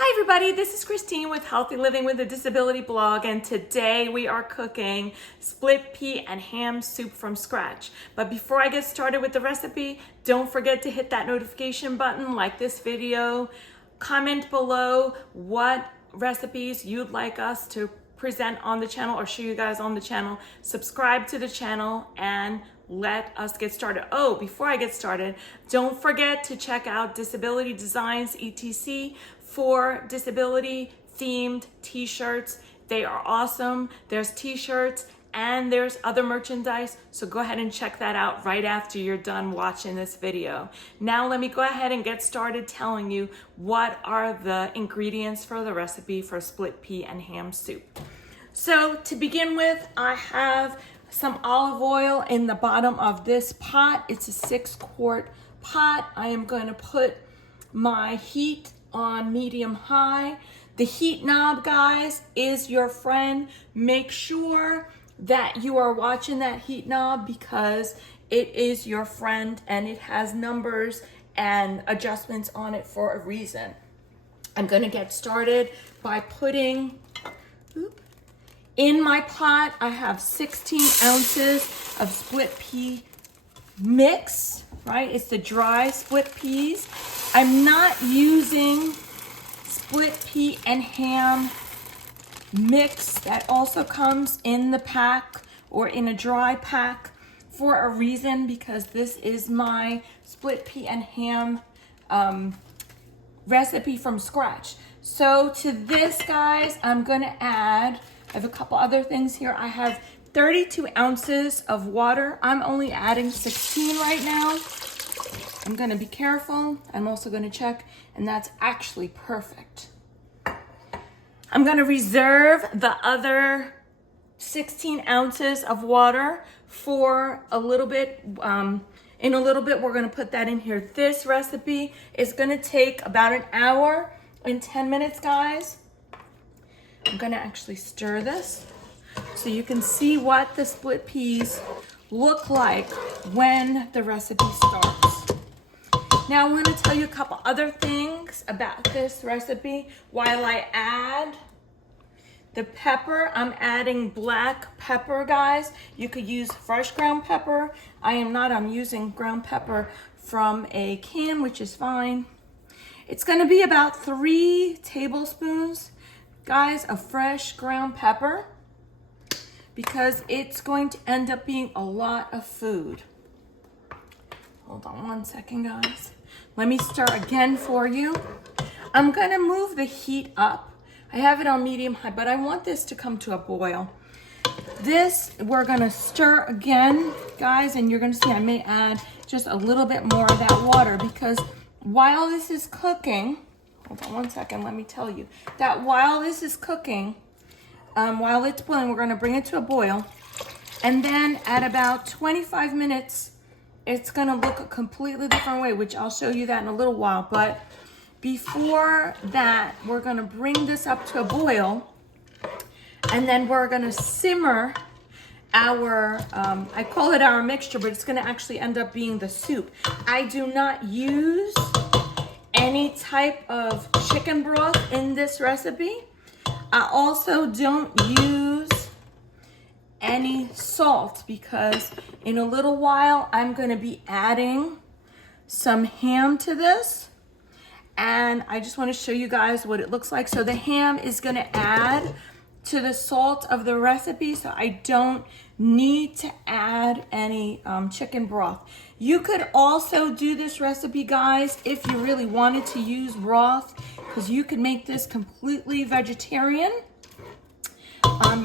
Hi everybody, this is Christine with Healthy Living with a Disability blog, and today we are cooking split pea and ham soup from scratch. But before I get started with the recipe, don't forget to hit that notification button, like this video, comment below what recipes you'd like us to present on the channel or show you guys on the channel. Subscribe to the channel and let us get started. Oh, before I get started, don't forget to check out Disability Designs ETC for disability themed t-shirts. They are awesome. There's t-shirts and there's other merchandise, so go ahead and check that out right after you're done watching this video. Now let me go ahead and get started telling you what are the ingredients for the recipe for split pea and ham soup. So to begin with, I have some olive oil in the bottom of this pot. It's a 6-quart pot. I am going to put my heat on medium high. The heat knob, guys, is your friend. Make sure that you are watching that heat knob because it is your friend and it has numbers and adjustments on it for a reason. I'm going to get started by putting in my pot. I have 16 ounces of split pea mix, right? It's the dry split peas. I'm not using split pea and ham mix that also comes in the pack or in a dry pack for a reason, because this is my split pea and ham recipe from scratch. So to this, guys, I'm gonna add, I have a couple other things here. I have 32 ounces of water. I'm only adding 16 right now. I'm gonna be careful. I'm also gonna check, and that's actually perfect. I'm gonna reserve the other 16 ounces of water for a little bit. In a little bit, we're gonna put that in here. This recipe is gonna take about an hour and 10 minutes, guys. I'm gonna actually stir this so you can see what the split peas look like when the recipe starts. Now I want to tell you a couple other things about this recipe. While I add the pepper, I'm adding black pepper, guys. You could use fresh ground pepper. I'm using ground pepper from a can, which is fine. It's going to be about 3 tablespoons, guys, of fresh ground pepper, because it's going to end up being a lot of food. Hold on one second, guys. Let me stir again for you. I'm gonna move the heat up. I have it on medium high, but I want this to come to a boil. This, we're gonna stir again, guys, and you're gonna see I may add just a little bit more of that water, because while this is cooking, hold on one second, let me tell you, that while this is cooking, while it's boiling, we're gonna bring it to a boil, and then at about 25 minutes, it's gonna look a completely different way, which I'll show you that in a little while. But before that, we're gonna bring this up to a boil, and then we're gonna simmer our, I call it our mixture, but it's gonna actually end up being the soup. I do not use any type of chicken broth in this recipe. I also don't use any salt, because in a little while I'm going to be adding some ham to this, and I just want to show you guys what it looks like. So the ham is going to add to the salt of the recipe, so I don't need to add any chicken broth. You could also do this recipe, guys, if you really wanted to use broth, because you could make this completely vegetarian.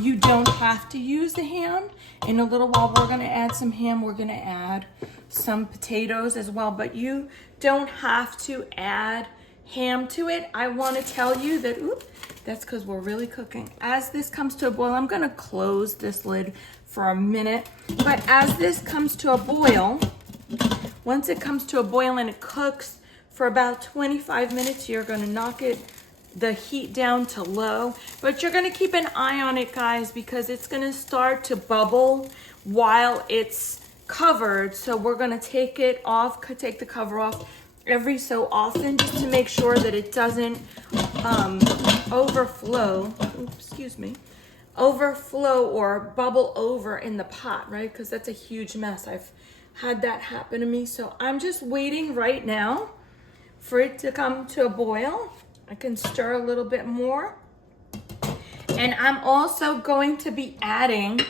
You don't have to use the ham. In a little while, we're gonna add some ham. We're gonna add some potatoes as well, but you don't have to add ham to it. I wanna tell you that, that's because we're really cooking. As this comes to a boil, I'm gonna close this lid for a minute, but as this comes to a boil, once it comes to a boil and it cooks for about 25 minutes, you're gonna knock the heat down to low, but you're gonna keep an eye on it, guys, because it's gonna start to bubble while it's covered. So we're gonna take it off, take the cover off, every so often just to make sure that it doesn't overflow. Oops, excuse me. Overflow or bubble over in the pot, right? Because that's a huge mess. I've had that happen to me. So I'm just waiting right now for it to come to a boil. I can stir a little bit more. And I'm also going to be adding,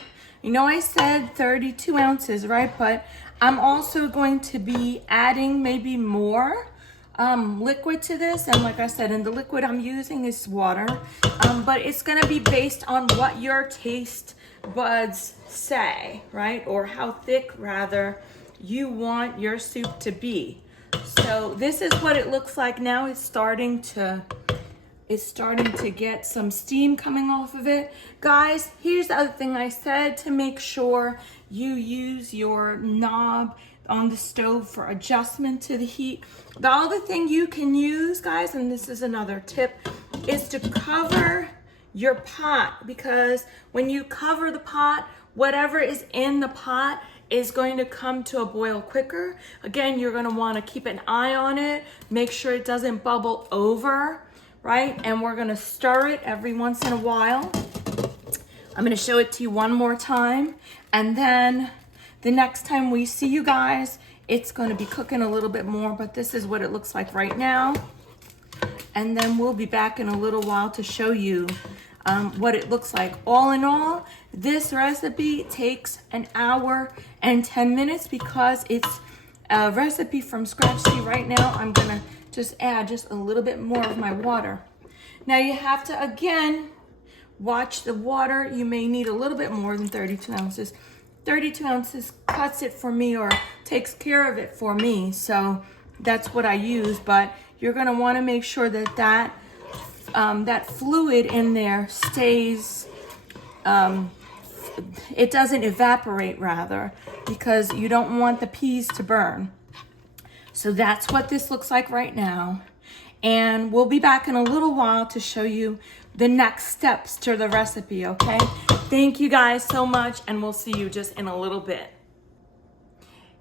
you know, I said 32 ounces, right? But I'm also going to be adding maybe more liquid to this. And like I said, and the liquid I'm using is water, but it's gonna be based on what your taste buds say, right? Or how thick rather you want your soup to be. So this is what it looks like now. It's starting to get some steam coming off of it. Guys, here's the other thing I said, to make sure you use your knob on the stove for adjustment to the heat. The other thing you can use, guys, and this is another tip, is to cover your pot, because when you cover the pot, whatever is in the pot is going to come to a boil quicker. Again, you're gonna wanna keep an eye on it, make sure it doesn't bubble over, right? And we're gonna stir it every once in a while. I'm gonna show it to you one more time, and then the next time we see you guys, it's gonna be cooking a little bit more, but this is what it looks like right now. And then we'll be back in a little while to show you what it looks like. All in all, this recipe takes an hour and 10 minutes because it's a recipe from scratch. See, right now, I'm gonna just add just a little bit more of my water. Now you have to, again, watch the water. You may need a little bit more than 32 ounces. 32 ounces cuts it for me, or takes care of it for me. So that's what I use, but you're gonna wanna make sure that that fluid in there stays, it doesn't evaporate rather, because you don't want the peas to burn. So that's what this looks like right now. And we'll be back in a little while to show you the next steps to the recipe, okay? Thank you guys so much, and we'll see you just in a little bit.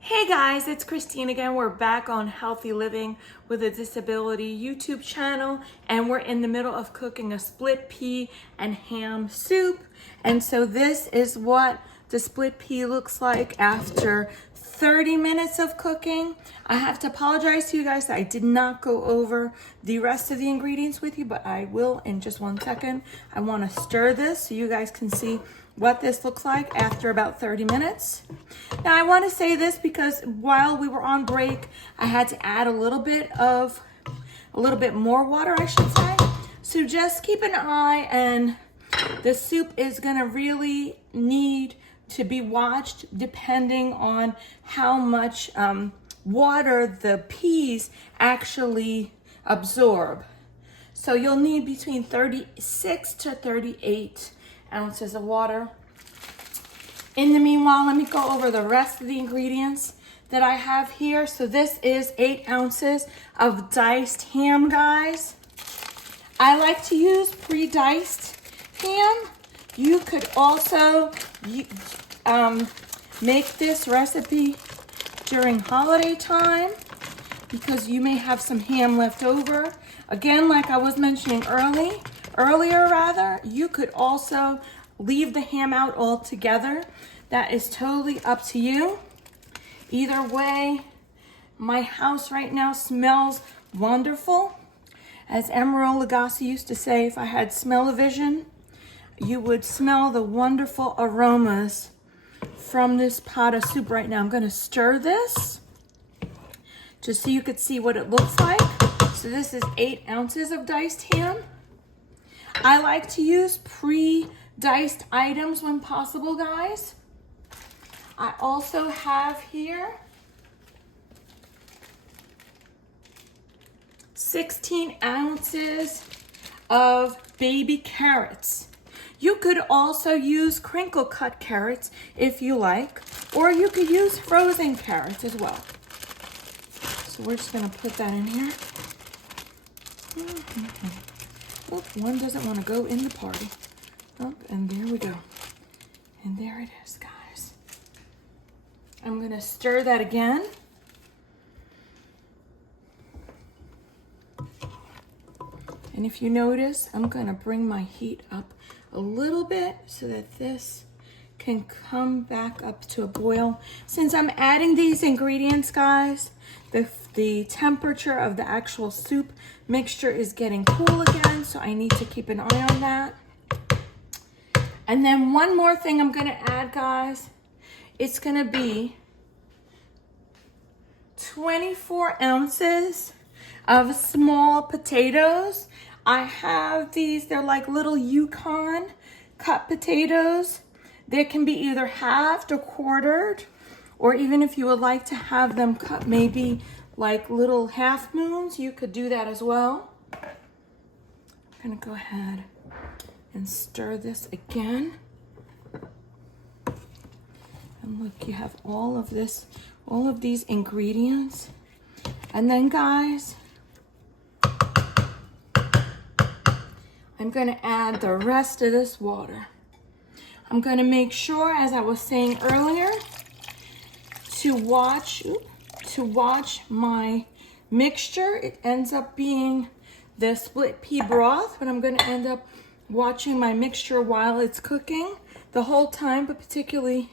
Hey guys, it's Christine again. We're back on Healthy Living with a Disability YouTube channel, and we're in the middle of cooking a split pea and ham soup. And so this is what the split pea looks like after 30 minutes of cooking. I have to apologize to you guys that I did not go over the rest of the ingredients with you, but I will in just one second. I want to stir this so you guys can see what this looks like after about 30 minutes. Now I want to say this because while we were on break, I had to add a little bit more water, I should say. So just keep an eye, and the soup is gonna really need to be watched depending on how much water the peas actually absorb. So you'll need between 36 to 38 ounces of water. In the meanwhile, let me go over the rest of the ingredients that I have here. So this is 8 ounces of diced ham, guys. I like to use pre-diced ham. You could also make this recipe during holiday time because you may have some ham left over. Again, like I was mentioning earlier, you could also leave the ham out altogether. That is totally up to you. Either way, my house right now smells wonderful. As Emeril Lagasse used to say, if I had smell-o-vision, you would smell the wonderful aromas from this pot of soup right now. I'm gonna stir this just so you could see what it looks like. So this is 8 ounces of diced ham. I like to use pre-diced items when possible, guys. I also have here 16 ounces of baby carrots. You could also use crinkle cut carrots if you like, or you could use frozen carrots as well. So we're just gonna put that in here. Oop, one doesn't want to go in the party. Oh, and there we go. And there it is, guys. I'm gonna stir that again. And if you notice, I'm gonna bring my heat up a little bit so that this can come back up to a boil. Since I'm adding these ingredients, guys, the temperature of the actual soup mixture is getting cool again, so I need to keep an eye on that. And then one more thing I'm gonna add, guys, it's gonna be 24 ounces of small potatoes. I have these, they're like little Yukon cut potatoes. They can be either halved or quartered, or even if you would like to have them cut maybe like little half moons, you could do that as well. I'm gonna go ahead and stir this again. And look, you have all of this, all of these ingredients. And then guys, I'm gonna add the rest of this water. I'm gonna make sure, as I was saying earlier, to watch my mixture. It ends up being the split pea broth, but I'm gonna end up watching my mixture while it's cooking the whole time, but particularly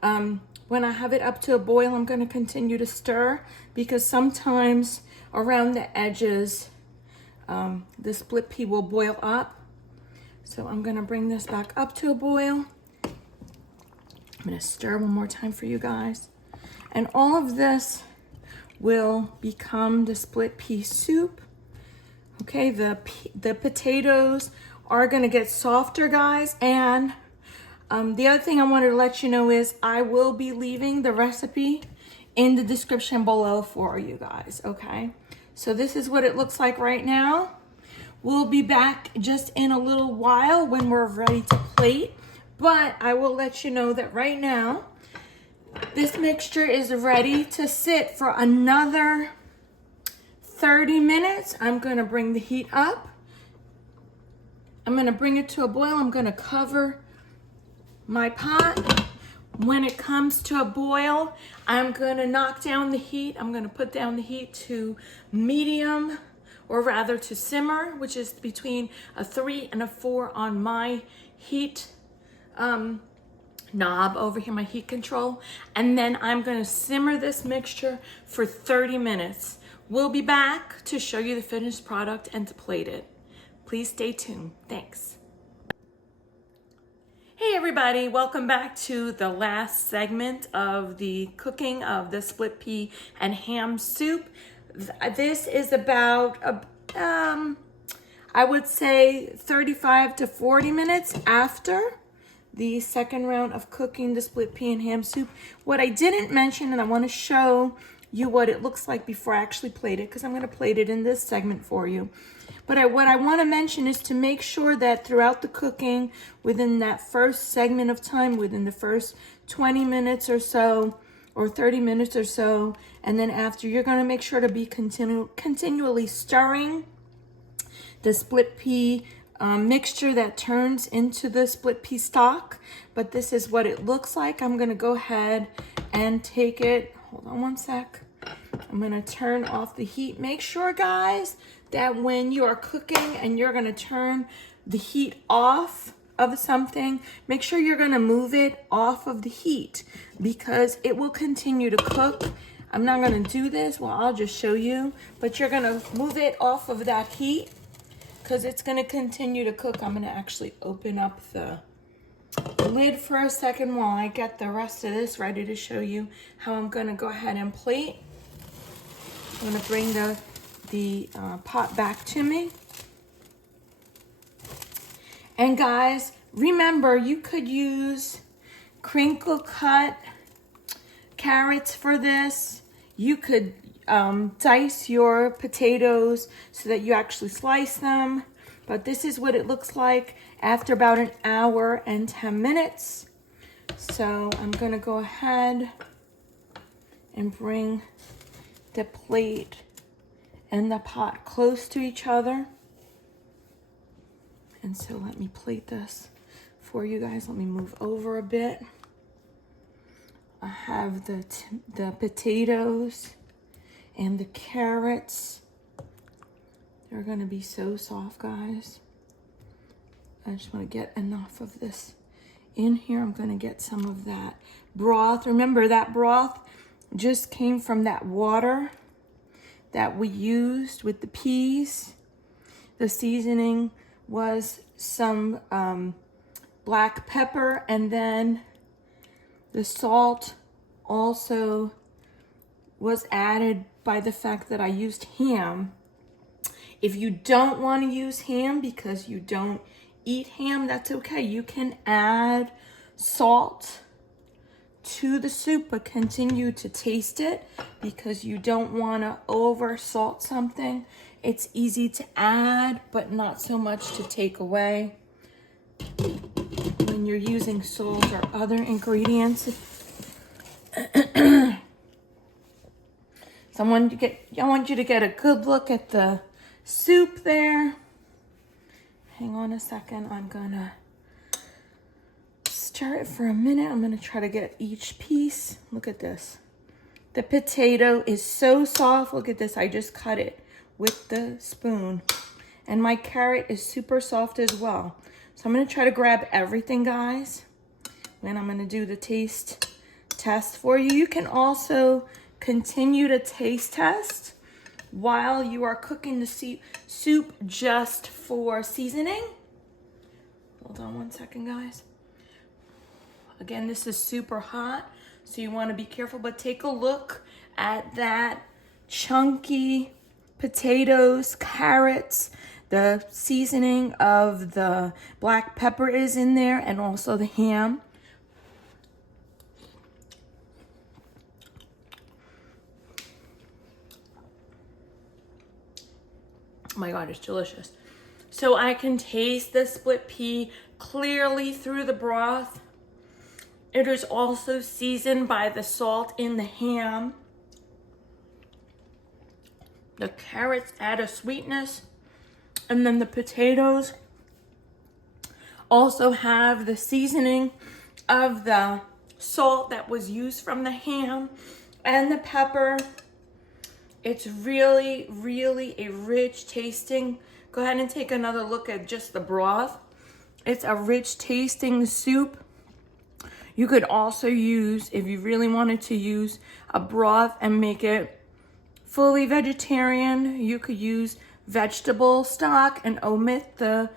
when I have it up to a boil, I'm gonna continue to stir because sometimes around the edges, the split pea will boil up. So I'm gonna bring this back up to a boil. I'm gonna stir one more time for you guys. And all of this will become the split pea soup. Okay, the potatoes are gonna get softer, guys. And the other thing I wanted to let you know is I will be leaving the recipe in the description below for you guys, okay? So this is what it looks like right now. We'll be back just in a little while when we're ready to plate, but I will let you know that right now, this mixture is ready to sit for another 30 minutes. I'm gonna bring the heat up. I'm gonna bring it to a boil. I'm gonna cover my pot. When it comes to a boil, I'm gonna knock down the heat. I'm gonna put down the heat to medium, or rather to simmer, which is between a 3 and a 4 on my heat knob over here, my heat control. And then I'm gonna simmer this mixture for 30 minutes. We'll be back to show you the finished product and to plate it. Please stay tuned. Thanks. Hey everybody, welcome back to the last segment of the cooking of the split pea and ham soup. This is about, I would say 35 to 40 minutes after the second round of cooking the split pea and ham soup. What I didn't mention, and I want to show you what it looks like before I actually plate it, because I'm going to plate it in this segment for you. But what I want to mention is to make sure that throughout the cooking, within that first segment of time, within the first 20 minutes or so, or 30 minutes or so, and then after, you're going to make sure to be continually stirring the split pea mixture that turns into the split pea stock. But this is what it looks like. I'm going to go ahead and take it. Hold on one sec. I'm going to turn off the heat. Make sure, guys, that when you are cooking and you're going to turn the heat off of something, make sure you're going to move it off of the heat because it will continue to cook. I'm not going to do this. Well, I'll just show you, but you're going to move it off of that heat because it's going to continue to cook. I'm going to actually open up the lid for a second while I get the rest of this ready to show you how I'm going to go ahead and plate. I'm going to bring the pot back to me. And guys, remember, you could use crinkle cut carrots for this. You could dice your potatoes so that you actually slice them. But this is what it looks like after about an hour and 10 minutes. So I'm gonna go ahead and bring the plate and the pot close to each other. And so let me plate this for you guys. Let me move over a bit. I have the potatoes and the carrots. They're gonna be so soft, guys. I just wanna get enough of this in here. I'm gonna get some of that broth. Remember, that broth just came from that water that we used with the peas. The seasoning was some black pepper, and then the salt also was added by the fact that I used ham. If you don't want to use ham because you don't eat ham, that's okay. You can add salt to the soup, but continue to taste it because you don't want to over salt something. It's easy to add, but not so much to take away when you're using salt or other ingredients. So I want you to get a good look at the soup there. Hang on a second. I'm gonna stir it for a minute. I'm gonna try to get each piece. Look at this. The potato is so soft. Look at this. I just cut it with the spoon. And my carrot is super soft as well. So I'm gonna try to grab everything, guys. Then I'm gonna do the taste test for you. You can also continue to taste test while you are cooking the soup just for seasoning. Hold on one second, guys. Again, this is super hot, so you want to be careful, but take a look at that chunky potatoes, carrots, the seasoning of the black pepper is in there, and also the ham. Oh my God, it's delicious. So I can taste the split pea clearly through the broth. It is also seasoned by the salt in the ham. The carrots add a sweetness. And then the potatoes also have the seasoning of the salt that was used from the ham and the pepper. It's really, really a rich tasting. Go ahead and take another look at just the broth. It's a rich tasting soup. You could also use, if you really wanted to use a broth and make it fully vegetarian, you could use vegetable stock and omit the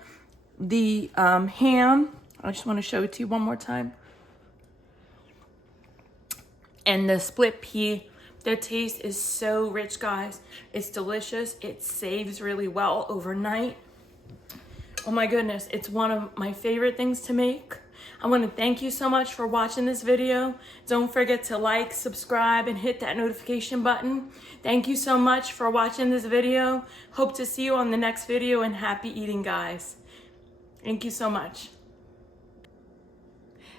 ham. I just want to show it to you one more time. And the split pea, the taste is so rich, guys. It's delicious. It saves really well overnight. Oh my goodness, it's one of my favorite things to make. I want to thank you so much for watching this video. Don't forget to like, subscribe, and hit that notification button. Thank you so much for watching this video. Hope to see you on the next video, and happy eating, guys. Thank you so much.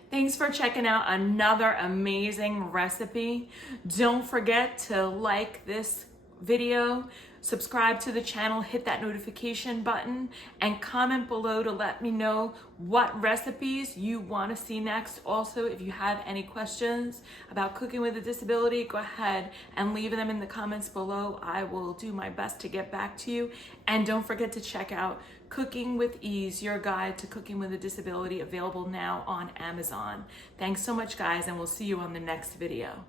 Thanks for checking out another amazing recipe. Don't forget to like this video, subscribe to the channel, hit that notification button, and comment below to let me know what recipes you want to see next. Also, if you have any questions about cooking with a disability, go ahead and leave them in the comments below. I will do my best to get back to you. And don't forget to check out Cooking with Ease, your guide to cooking with a disability, available now on Amazon. Thanks so much, guys, and we'll see you on the next video.